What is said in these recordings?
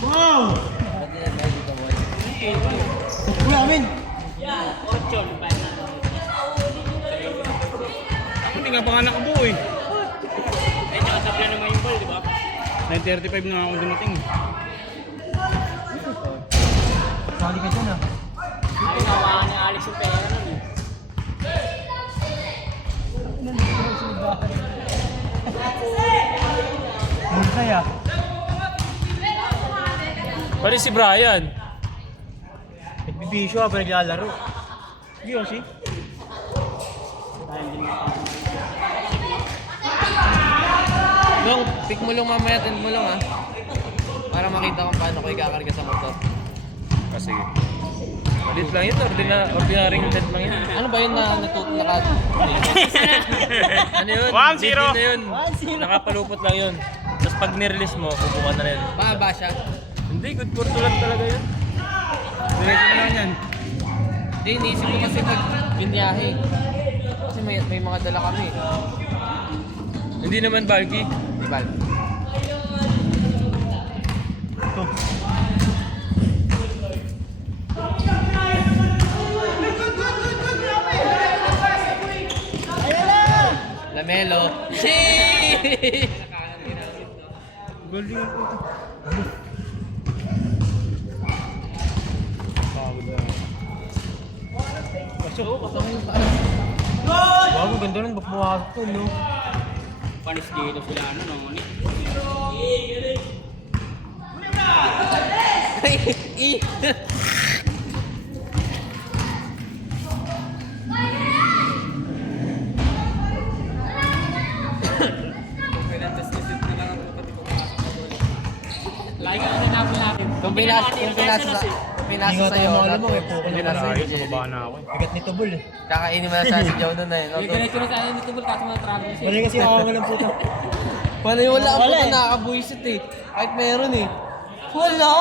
Wow! Wala amin! Hindi nga pa nga nakabuo eh. Eh, nakatapla naman yung ball, di ba? 9:35 na ako dumating. Sali ka dyan ah. Ay, nawakan ni Alex yung pera nun eh. Mulsay ah. Pari si Brian. Nagbibisyo ah, pa naglalaro. Yoshi? Dong, pick mo lang mamaya, tend mo lang ha. Para makita kung paano ko ikakarga sa motor. Ah, sige. Malit lang yun, ordinaryong tent lang yun. Ano ba yun na naka... ano yun? 1-0. Dead na yun. Nakapalupot lang yun. Tapos pag nirelease mo, kukuha na rin. Paaba siya? Hindi, good for tulad talaga yun. Diretso na lang yan. Hindi, iniisip ko kasi pag binyahe. Kasi may mga dala kami. Hindi naman bulky. Hindi bulky. Ito. Lamelo. Sheesh! Golding ang puto. Pagod na. Bago, ganda nun. Bakbuhasok to, no? Panis dito sila, ano, no? Lagi ka na nabol natin. Kung pinasa Hindi nga tayo sa'yo, malamang eh. Puko na pala. Ayos, sa baba na ako eh. Bigat nito, Bol eh. kakainin mo na sa sigaw nun eh. Yung diretso na sa ano nito, bul, kaso mga travel siya. Mali kasi ako walang puta. Paano yung wala? Wala Wala eh. nakakabuisit eh. Kahit meron eh. Wala!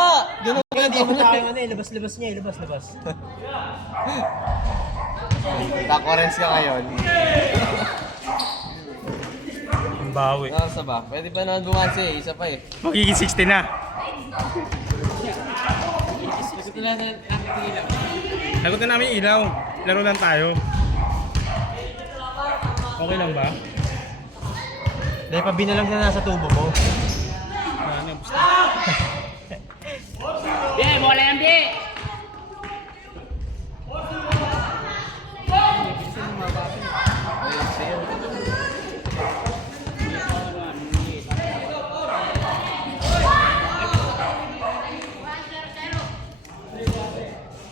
Ganun Kaya hindi ako tayo ano eh. Labas-labas niya eh. Labas-labas. Takorens ka ngayon. Ang bawi. Nakasa ba? Pwede pa naman bumansi eh. Isa pa eh. Magiging 60 na. Gusto na natin ilaw. Sagot na namin yung ilaw. Laro lang tayo. Okay lang ba? Dahil pa binalang na nasa tubo mo. Ano, basta. Bien, bola yan, bien!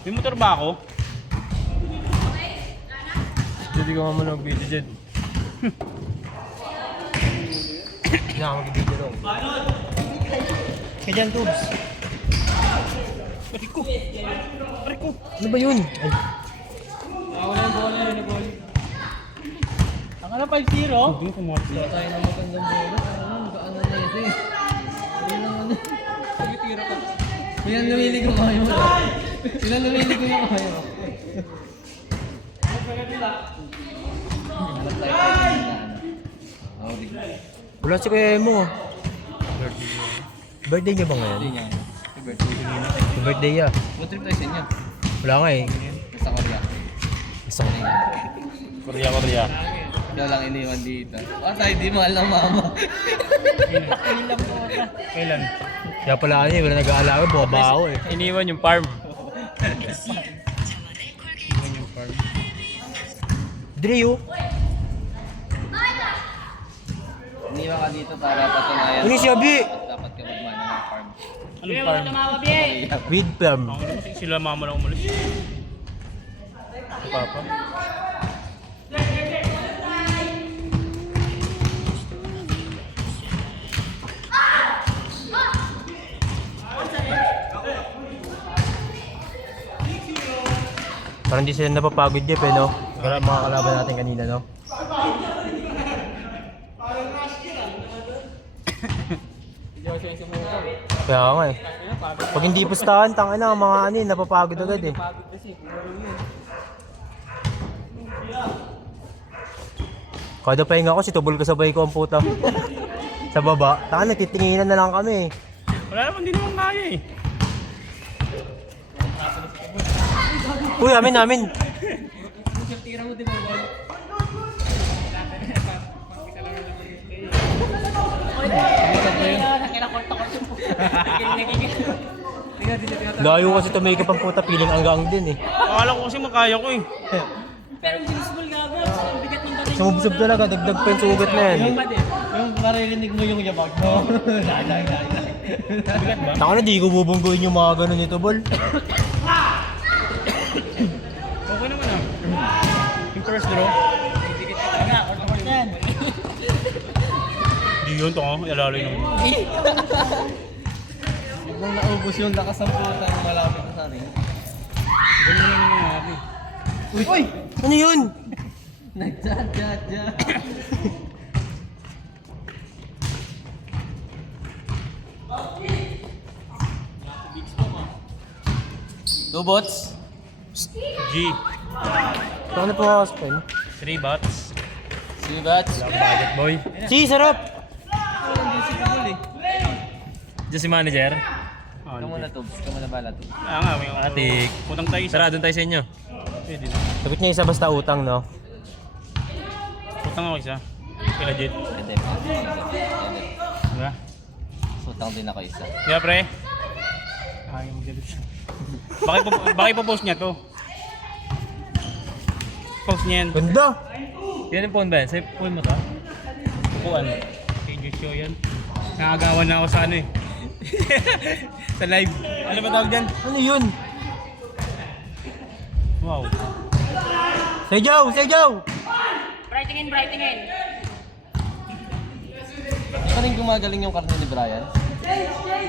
May motor ba ako? Hindi ko nga mag-video dyan. Hindi na ako mag-video daw. Kaya dyan, Tubes. Rico! Rico! Ano ba yun? Ay, Wala yung bola, yun yung bola. Ang ano, 5-0? Hindi ko mati. Tayo na magandang bola. Ano na ito eh. Hindi naman eh. Tumitira ka. Yan lumiligo kayo. Sila lumiligo na kayo. wala si Kuya Emo. Birthday niya ba ngayon? niya. Yung birthday niya. Good trip tayo sa inyo. Wala nga eh. Basta Korea. Gusto ko na. Korea. Kaya lang iniwan dito. Tayo di mahal ng mama. Kailan? Kaya pala ano eh, wala nag-aalaga, buwabaho eh. Iniwan yung farm. Drew, Iniwan ka dito para patunayan. ano si Abi? Dapat ka magmana ng farm. Bien, wala tumawa, bien! Weed farm. Ako naman kasi sila mama lang umalis. Papa. Parang di sila napapagod Jeff eh, no? Kaya mga kalaban natin kanina, no? Kaya nga eh. Pag hindi pustahan, tanga na, mga ano eh, napapagod agad eh. Kada pahinga ko, si Tubol kasabay ko ang puta. Sa baba. Taka, nagtitinginan na lang kami eh. Wala naman, hindi naman kaya eh. Uy, amin. Tira mo din mo, Bol. Layo kasi tumikip ang puta, piling anggang din eh. Akala ko kasi makaya ko eh. Pero yung baseball gago, ang bigat ng dating. Sumubsob talaga, dagdag pa yung sugat na yan. Yung maririnig mo yung yabag mo. Bigat ba? Taka na, di ko bubungguin yung mga ganun nito, Bol. Okay naman ah. Yung first draw. Di yun to ah, ilalay naman. Nung naubos yung lakas ng puta ng malapit na sa ring. Ganyan lang naman ako eh. Uy! Ano yun? Nagja. Two bots. G. Ano po ako spin? 3 bats. Two bots. Lang budget boy. Si, sarap! Hindi si Kabul eh. Diyan si manager. Ikaw muna to. Ikaw muna bala to. Ah nga, may Atik. Putang tayo isa. Tara, doon tayo sa inyo. Pwede na. Sagot niya isa basta utang, no? Putang ako isa. Okay, legit. Pwede. Diba? Sutang din ako isa. Diba pre? Ayaw mag-galit siya. Bakit po-post niya to? Post niya yan. Ganda! Yan yung phone ba yan? Sa phone mo to? Kukuan. Video show yan. Nakagawan na ako sa ano eh. Sa live. Ano ba tawag dyan? Ano yun? Wow. Sejaw! Brightening. Pa rin gumagaling yung karne ni Brian?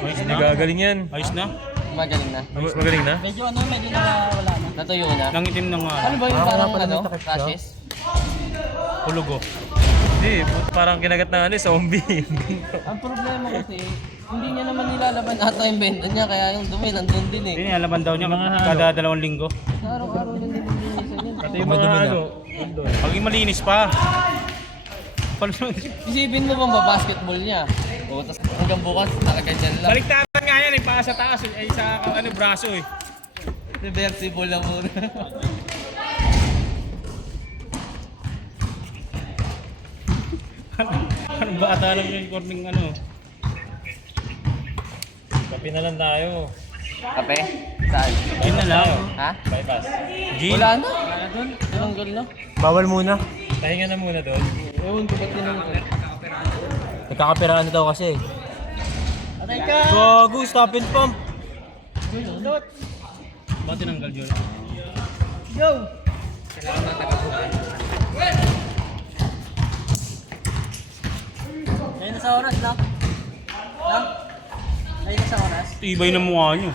Ayos na. Nagagaling yan. Ayos na. Gumagaling na? Magaling na? Medyo nawawala na. Natuyo na? Nangitim ng Ano ba yung Ah, parang wala pala ano? may takip siya. Rashes? hulugo. Hindi, parang kinagat na zombie. Ang problema kasi, hindi niya naman nilalaban ata yung benta niya, kaya yung dumi nandun din eh. Hindi niya laban daw niya kada 2 linggo. Araw-araw din nililinisan yun. Pati yung mga ano. Paging malinis pa. Isipin mo bang ba-basketball niya? O, tapos hanggang bukas, nakaganyan lang. Baliktaran nga yan eh, pa sa taas ay sa ano, braso eh. Reversible lang muna. Anong bata lang yung corning ano. Kapi na lang tayo. Kape? Saan? Yun na lang. Ha? Bypass. G. Wala na? Wala doon? Tinanggal na? Bawal muna. Pahinga na muna doon. Ewan ko ba't tinanggal? Nagkakapiraan na daw kasi. Atay ka! Gago, stop and pump. Ba't tinanggal yun? Go! Ngayon na sa oras lang. Ngayon na sa oras. Tibay na mukha nyo.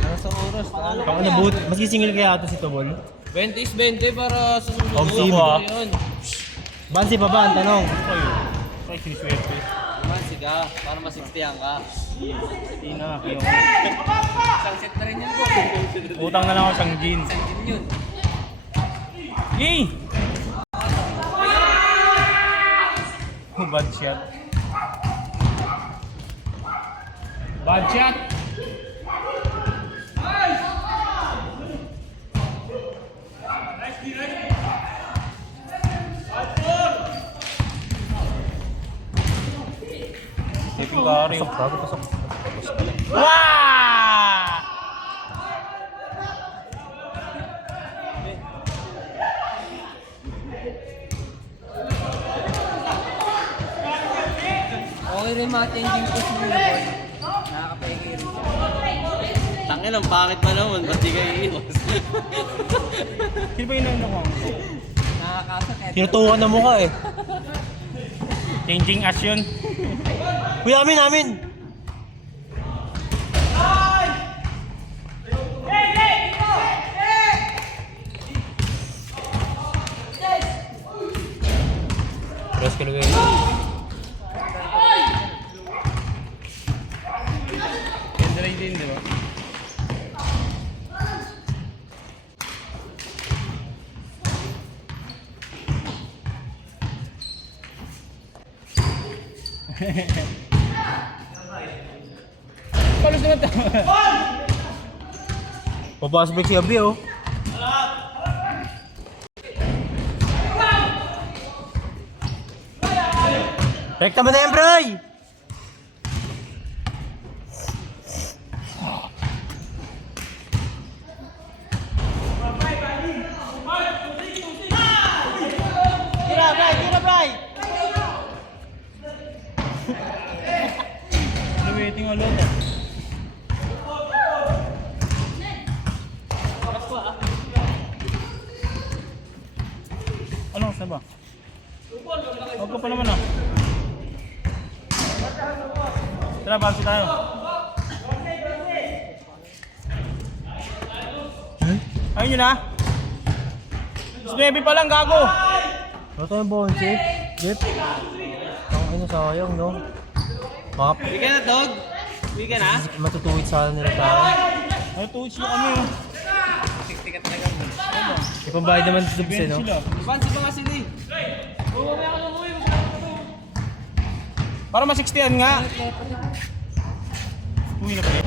Ano sa oras? Ano? Pang ano boot, mas sisingil kaya ito si Tobol. 20 is 20 para sa susunod. Home team, ah. Yun. Bansi pa ba ang tanong? Kayo. Kayo siniswerte. Naman siga, para ma-60 ka. Hindi na. Kayo. Isang set na rin yan po. Utang na lang ako sang jeans. Yun yun. Yay! Oh, bad shot. Bad shot! Taping kari. Pasok, bago pasok. Wow! Okay rin mga changing coach mo na boy. Nakakapahingi rin siya. Tangin ang bakit pa naman, ba't di kayo iiwas? Sino ba yung nanakang? Nakakasat eh. Tinutukan na mukha eh. Changing as yun. Uy, amin! Tres ka luwi. Ganda din, di ba? palos naman to. Papasok si Abi oh. Rekta mo na yan, Bray! Tira, Bray! Tira, Bray! Waiting ang loob. Ano, saan ba? Huwag ka pa naman ah. Tara, bangsi tayo. Ayun yun ah. Baby pa lang, gago. Ano tayo yung bonsi? Jeep? Ang ino sayang, no? Mga Uwi ka na, dog! Uwi ka na? matutuwid sana nila sa akin. Ay, tuwid sila kami oh. Sikti ka talaga mo. Ipambayad naman sa dubs eh, no? Sila. Bansi pa nga sila eh. Para ma-60an nga. Uwi na pala.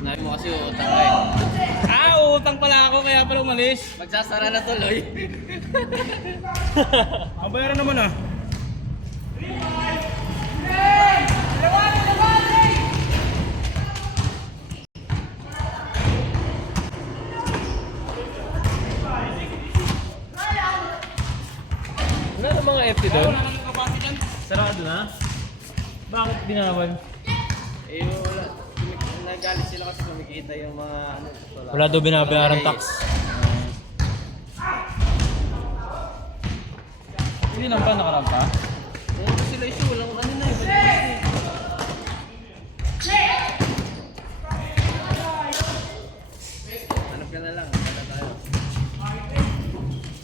Nabi mo kasi utang ka eh. Ah, utang pala ako kaya pala umalis. Magsasara na tuloy. Ang bayaran naman ah. Wala na mga FT doon. Sarado na? Bakit binawan? Eh, wala. Nagalit sila kasi kumikita yung mga ano. Wala daw binabayaran tax. Hindi lang ba nakarampa? Ano sila issue? Walang ano na eh. Hanap ka na lang. Hanap tayo.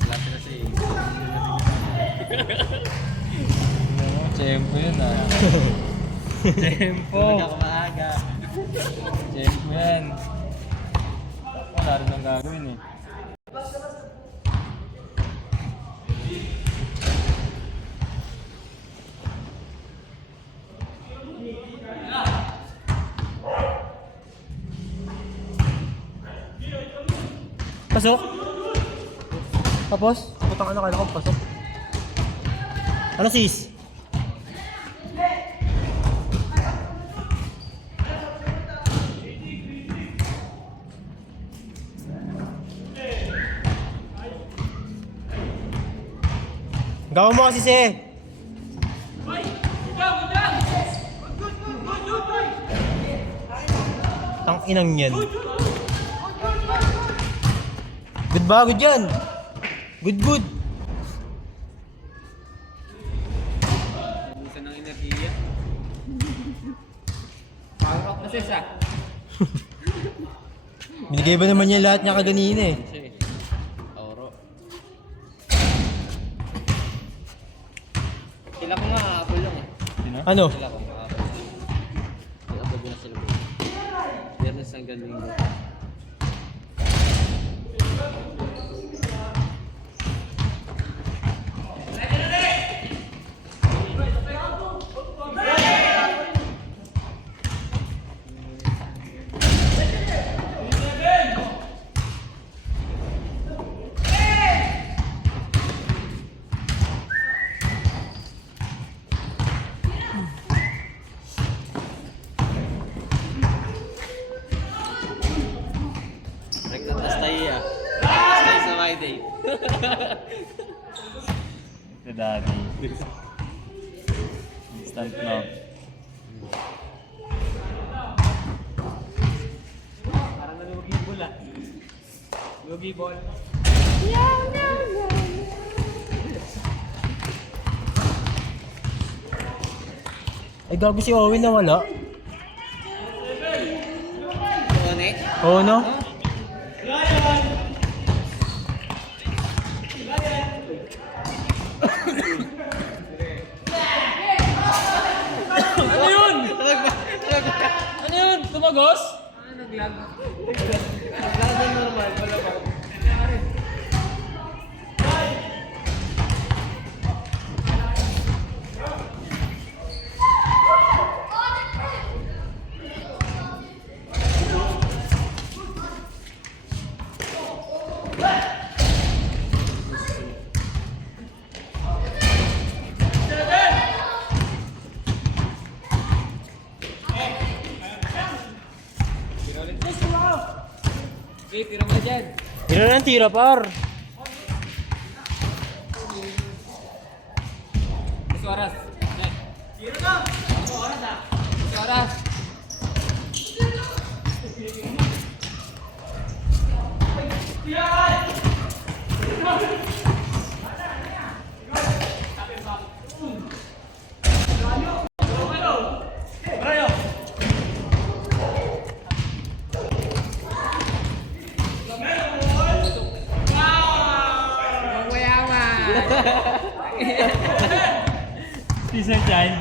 Wala sila si... Tempo yun ah. Tempo. Maaga. Tempo yan. Wala rin ang gagawin eh. Pasok? Tapos? Putang ano, kailan ko pasok? Ano sis? Gawin mo kasi si. Tang inang yan. Good ba? Good yan. Good, good. Busan ng enerhiya. Power up na siya. Binigay ba naman niya lahat niya kaganina eh. Oro. Sila ko nga habol lang eh. Ano? Sila ko nga habol. Habol na sila. Biyernes hanggang Linggo. Nagtatastay ah. Nagtatastay sa my day. Si Daddy. Instant now. Parang nalugibol ah. Lugibol. Ay gago si Owen na wala. Tone? Oo no? Ano yun? Ano yun? Tumagos? Naglag. Naglag na normal. Wala ba? Okay, tira mo na dyan. Tira na ng tira, par. Suarez. Tira na! Suarez. Season time.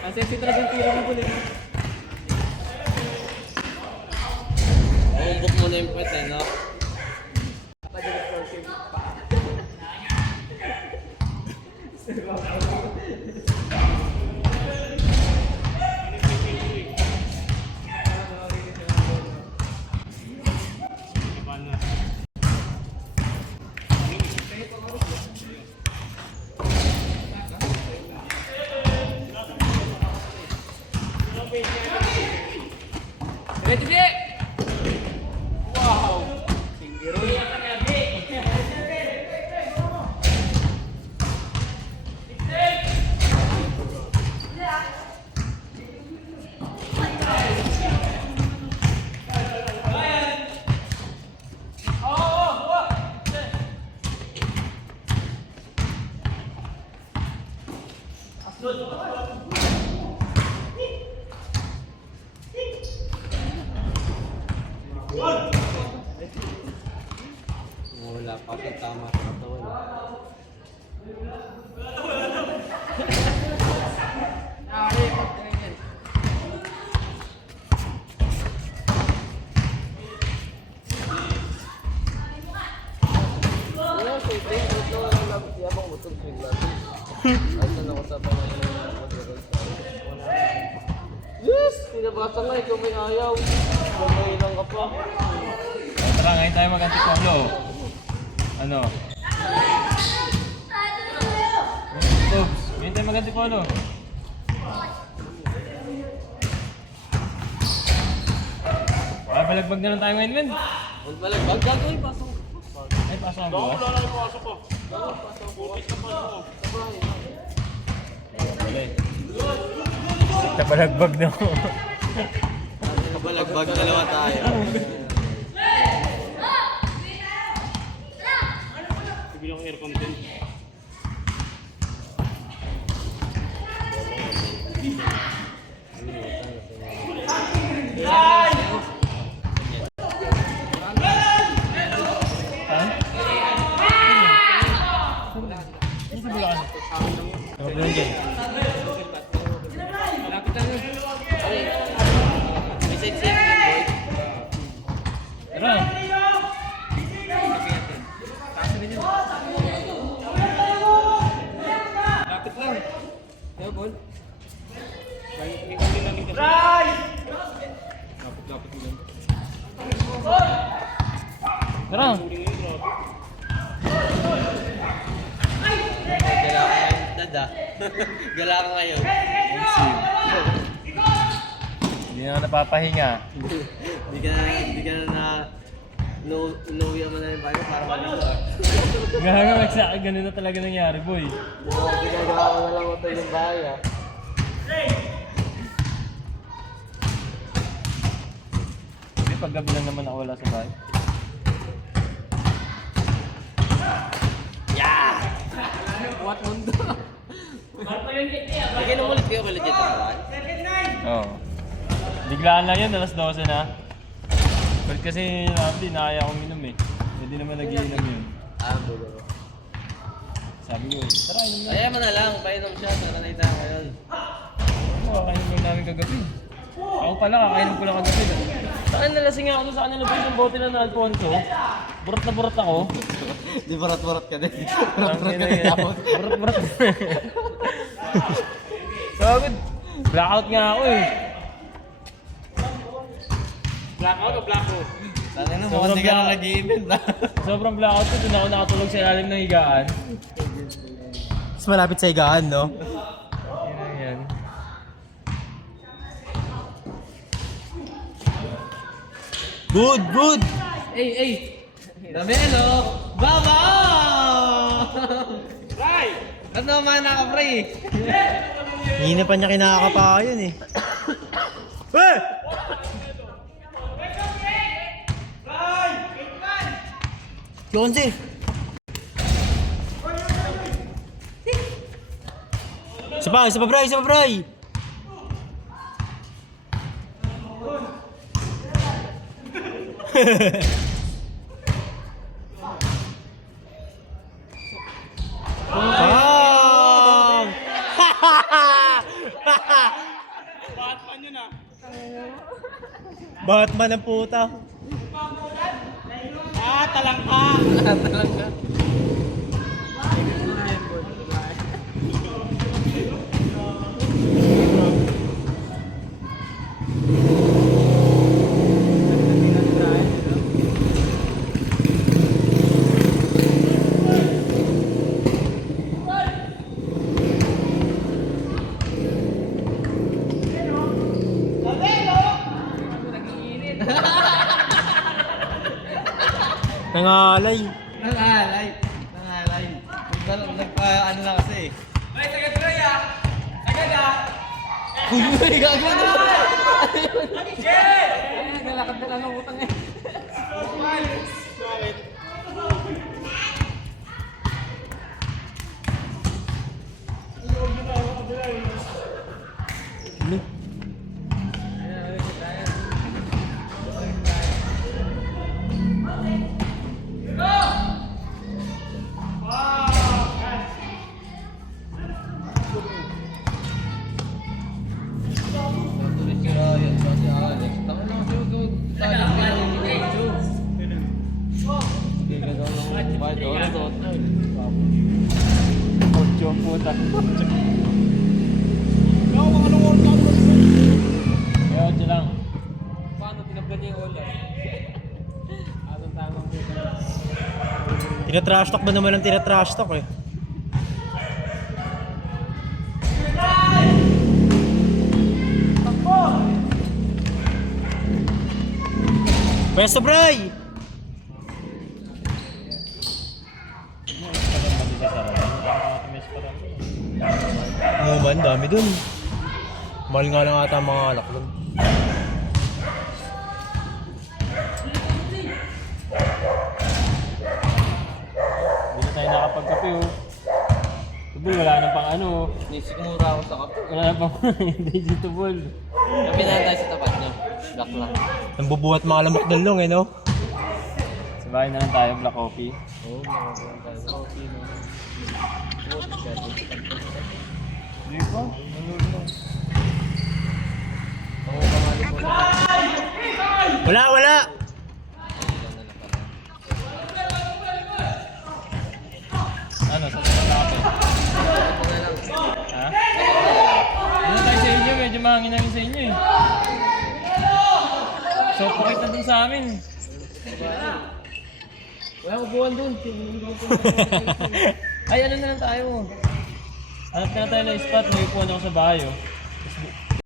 Ang sexy talagang tira mo bulit. Uumbok mo na yung puwet eh, no? Ready, Di? Wow! Wala pa kang tama sa katawan. Yes! Pinabasa nga, ikaw may ayaw. May ilang ka pa. Tara, ngayon tayo mag-antipolo. Ano? Tubs, ngayon tayo mag-antipolo. Balagbag na lang tayo ngayon, men. Huwag balagbag, gagawin pasok. Ay, pasok ang bukas. Balagbag na ako. Balagbag, dalawa tayo. Bilang air content. Problem dyan. Malapit lang yun. May side safe, boy. Tara. Lapit lang. Ayaw, ball. Tara. Gala ka ngayon. Hindi na ako napapahinga. Hindi ka na inuwi mo na yung bayo para malito. Gagawag sa akin, ganun na talaga nangyari, boy. Ginagawa ko na lang ito yung bayo. Hindi, paggabi lang naman ako wala sa bahay. What mundo? Lagay na ulit kayo kay Legit Aquan. Oo. Biglaan lang yun, alas 12 na. But kasi hindi nakaya akong inom eh. Hindi naman nagiinom yun. Bulo. Sabi ko, tara inom na. Kaya mo na lang, painom siya. Sanay tayo ngayon. Oo, kainom lang namin kagabi. Ako pala, kakainom ko lang kagabi. Saan nalasing ako doon sa kanila ba yung bote na Alfonso? Burot na burot ako. Di barat-barat ka din. Burot. So good. Blackout nga ako eh. Blackout o blackout? Sana na, Sobrang mukhang di ka na black- nag-i-event na. Sobrang blackout ko. Doon ako nakatulog sa ilalim ng higaan. Mas malapit sa higaan, no? Yun ang Good, good! Damelo! Baba! Ba't naman ka, pre? Hindi na pa niya kinakapa yun eh. Eh! Yonze! Isa pa, Bray! Isa pa, Bray! Bang! Batman yun ah. Batman ang puta. Ah, talangka. Nangalay. Nangalay. Ano na kasi. Ay, tagad-try ah. Agad ah. Uy, gagawin na! Nalakad na lang ang utang eh. Ocho ang puta. Kaya ocho lang. Paano tinablan niya yung ulo? Anong tamang puta? Tinatrash talk ba naman ang tinatrash talk eh? Pwesto, Bray! Oo ba, ang dami dun. Mahal nga lang ata ang mga alak dun. Hindi na tayo nakapagkape oh. Tubol, wala na pang ano. Nisikmura ako sa kape. Wala na pang digital. Kami na tayo sa tapat niya. Black lang. Ang bubuhat mga lamok dalong eh, no? Sa bahay na lang tayo, black coffee. Oo, makakaroon tayo sa coffee, no? Hindi pa? Wala, wala! Ano, sa kape? Ha? Hindi na tayo sa inyo, medyo mahangin na rin sa inyo eh. So, pakita dun sa amin. Wala upuan dun. Ay, ano na lang tayo. Hanap na tayo ng spot, may upuan ako sa bahay oh.